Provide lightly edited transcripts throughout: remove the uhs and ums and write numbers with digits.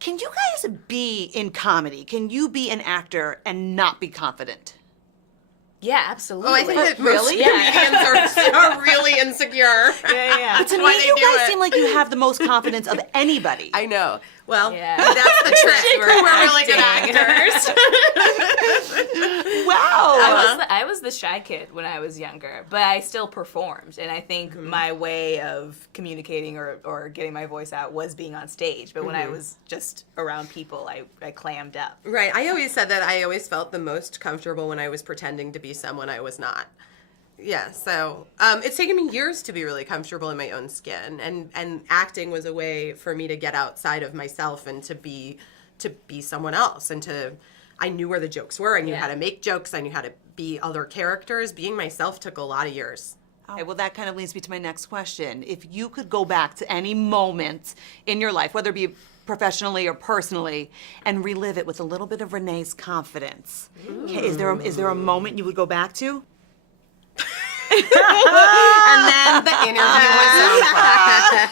Can you guys be in comedy? Can you be an actor and not be confident? Yeah, absolutely. Oh, I think that most Really? comedians are really insecure. Yeah. But to why me, they you do guys it. seem like you have the most confidence of anybody. I know. Well, Yeah. that's the trick. We're really good acting. actors. Wow. I was the shy kid when I was younger, but I still performed. And I think my way of communicating or getting my voice out was being on stage. But when I was just around people, I clammed up. Right. I always said that I always felt the most comfortable when I was pretending to be someone I was not. Yeah, so it's taken me years to be really comfortable in my own skin, and acting was a way for me to get outside of myself and to be someone else, and I knew where the jokes were, I knew how to make jokes, I knew how to be other characters. Being myself took a lot of years. Okay, well, that kind of leads me to my next question. If you could go back to any moment in your life, whether it be professionally or personally, and relive it with a little bit of Renee's confidence, okay, is there a moment you would go back to? And then the interview was over.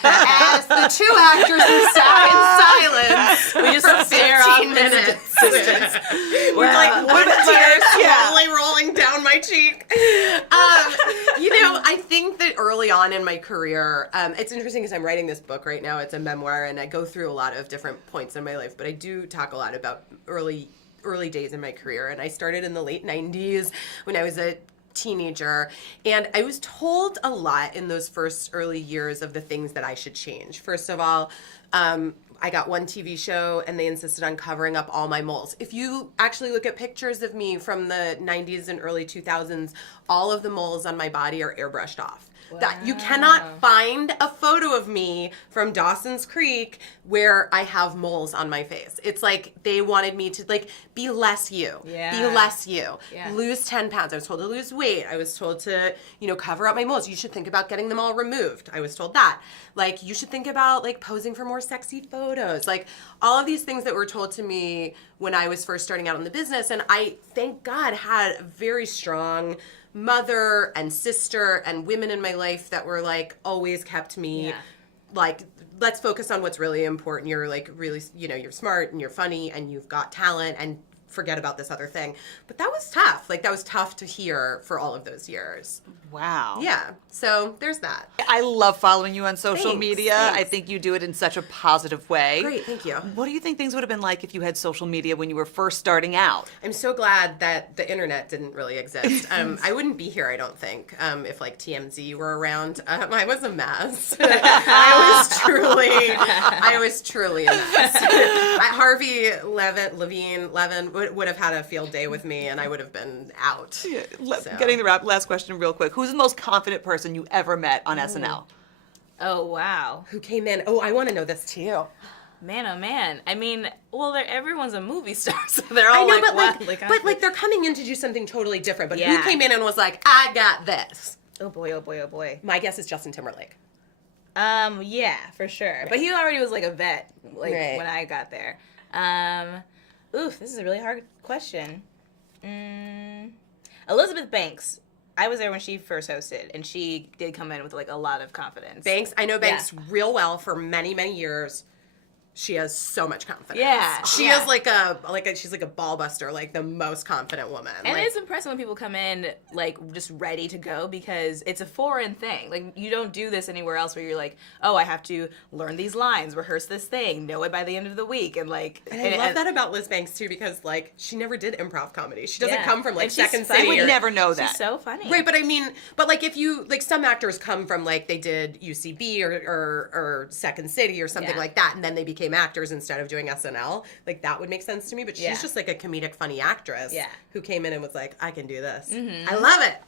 As the two actors sat in silence, we just stare off 15 minutes. With like one tear slowly rolling down my cheek. I think that early on in my career, it's interesting because I'm writing this book right now. It's a memoir, and I go through a lot of different points in my life, but I do talk a lot about early days in my career. And I started in the late 90s when I was a teenager, and I was told a lot in those first early years of the things that I should change. First of all, I got one TV show and they insisted on covering up all my moles. If you actually look at pictures of me from the 90s and early 2000s, all of the moles on my body are airbrushed off. Wow. That you cannot find a photo of me from Dawson's Creek where I have moles on my face. It's like they wanted me to be less you. Yeah. Be less you. Yeah. Lose 10 pounds. I was told to lose weight. I was told to, cover up my moles. You should think about getting them all removed. I was told that. You should think about posing for more sexy photos. All of these things that were told to me when I was first starting out in the business. And I, thank God, had a very strong mother and sister and women in my life that were always kept me let's focus on what's really important. You're really, you're smart and you're funny and you've got talent, and forget about this other thing. But that was tough. That was tough to hear for all of those years. Wow. Yeah. So there's that. I love following you on social Thanks, media. thanks. I think you do it in such a positive way. Great, thank you. What do you think things would have been like if you had social media when you were first starting out? I'm so glad that the internet didn't really exist. I wouldn't be here, I don't think, if TMZ were around. I was a mess. I was truly a mess. Harvey Levine would have had a field day with me, and I would have been out. So. Getting the last question real quick. Who's the most confident person you ever met on SNL? Oh, wow. Who came in? Oh, I want to know this too. Man, oh man. I mean, well, everyone's a movie star, so they're all but they're coming in to do something totally different. But who came in and was like, I got this? Oh boy, oh boy, oh boy. My guess is Justin Timberlake. Yeah, for sure. Right. But he already was a vet, right. when I got there. This is a really hard question. Elizabeth Banks. I was there when she first hosted, and she did come in with a lot of confidence. Banks, I know Banks real well for many, many years. She has so much confidence. Yeah. She is she's like a ball buster, the most confident woman. And it's impressive when people come in, just ready to go, because it's a foreign thing. You don't do this anywhere else where you're oh, I have to learn these lines, rehearse this thing, know it by the end of the week. And I love that about Liz Banks, too, because, she never did improv comedy. She doesn't come from, Second City. I would never know that. She's so funny. Right, but I mean, if you, some actors come from, they did UCB or Second City or something like that, and then they became actors instead of doing SNL. That would make sense to me, but she's just a comedic, funny actress who came in and was I can do this. Mm-hmm. I love it.